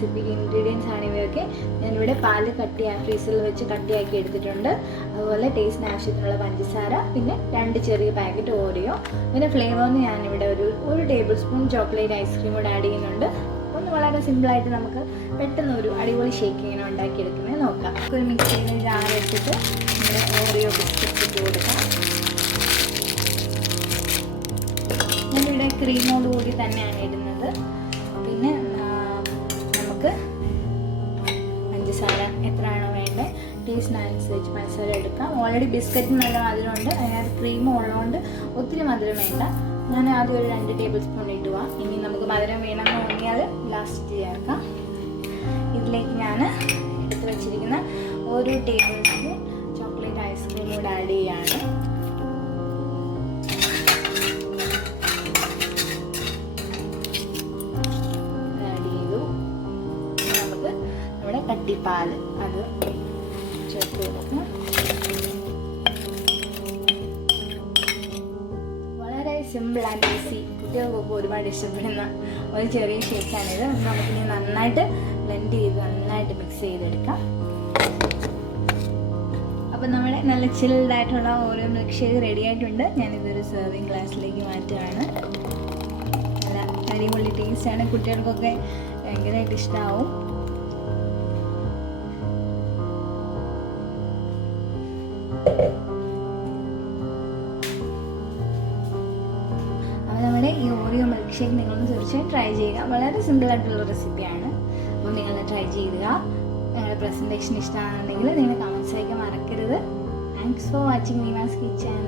റെസിപ്പിക്ക് ingredients ആണ് ഇവയൊക്കെ. ഞാനിവിടെ പാല് ഫ്രീസറിൽ വെച്ച് കട്ടിയാക്കി എടുത്തിട്ടുണ്ട്. അതുപോലെ ടേസ്റ്റിന് ആവശ്യത്തിനുള്ള പഞ്ചസാര, പിന്നെ 2 ചെറിയ പാക്കറ്റ് ഓറിയോ, പിന്നെ ഫ്ലേവറിന് ഞാനിവിടെ ഒരു ടേബിൾ സ്പൂൺ ചോക്ലേറ്റ് ഐസ്ക്രീം കൂടെ ആഡ് ചെയ്യുന്നുണ്ട്. ഒന്ന് വളരെ സിമ്പിളായിട്ട് നമുക്ക് പെട്ടെന്ന് ഒരു അടിപൊളി ഷേക്ക് ഇങ്ങനെ ഉണ്ടാക്കിയെടുക്കുന്നത് നോക്കാം. ഒരു മിക്സിയിൽ ജാർ എടുത്തിട്ട് നമ്മുടെ ഓറിയോ ബിസ്ക്കറ്റ് ഇട്ട് കൊടുക്കാം. ഞാനിവിടെ ക്രീമോട് കൂടി തന്നെയാണ് ഇടുന്നത്. പിന്നെ നമുക്ക് പഞ്ചസാര എത്രയാണോ വേണ്ടത് ടേസ്റ്റിനനുസരിച്ച് പഞ്ചസാര എടുക്കാം. ഓൾറെഡി ബിസ്ക്കറ്റ് നല്ല മധുരമുണ്ട്, അതിനകത്ത് ക്രീമും ഉള്ളതുകൊണ്ട് ഒത്തിരി മധുരം വേണ്ട. ഞാൻ ആദ്യം ഒരു 2 ടേബിൾ സ്പൂൺ ഇടുക. ഇനി നമുക്ക് മധുരം വേണമെന്ന് തോന്നിയാൽ ലാസ്റ്റ് ചേർക്കാം. ഇതിലേക്ക് ഞാൻ എടുത്ത് വെച്ചിരിക്കുന്ന ഒരു ടേബിൾ സ്പൂൺ ചോക്ലേറ്റ് ഐസ്ക്രീം കൂടെ ആഡ് ചെയ്യാണ്. ആഡ് ചെയ്തു. നമുക്ക് നമ്മുടെ കട്ടിപ്പാൽ അത് ചേർത്ത് കൊടുക്കാം. സിമ്പിൾ ആൻഡ് ഈസി, കുട്ടികൾക്കൊക്കെ ഒരുപാട് ഇഷ്ടപ്പെടുന്ന ഒരു ചെറിയ ഷേക്കാണിത്. നമുക്കിനി നന്നായിട്ട് ബ്ലെൻഡ് ചെയ്ത് നന്നായിട്ട് മിക്സ് ചെയ്തെടുക്കാം. അപ്പം നമ്മുടെ നല്ല ചിൽഡായിട്ടുള്ള ഓരോ മിൽക്ക് ഷേക്ക് റെഡി ആയിട്ടുണ്ട്. ഞാനിതൊരു സെർവിങ് ഗ്ലാസ്സിലേക്ക് മാറ്റുകയാണ്. നല്ല അടിപൊളി ടേസ്റ്റാണ്, കുട്ടികൾക്കൊക്കെ ഭയങ്കരമായിട്ട് ഇഷ്ടമാവും. നമ്മുടെ ഈ ഓറിയോ മിൽക്ക് ഷേക്ക് നിങ്ങളൊന്ന് തീർച്ചയായും ട്രൈ ചെയ്യുക. വളരെ സിമ്പിളായിട്ടുള്ള റെസിപ്പിയാണ്. അപ്പോൾ നിങ്ങൾ ട്രൈ ചെയ്യുക. നിങ്ങളുടെ പ്രസൻറ്റേഷൻ ഇഷ്ടമാണെന്നുണ്ടെങ്കിൽ നിങ്ങൾ കമൻസ് അയക്കാൻ മറക്കരുത്. Thanks for watching Reema's kitchen.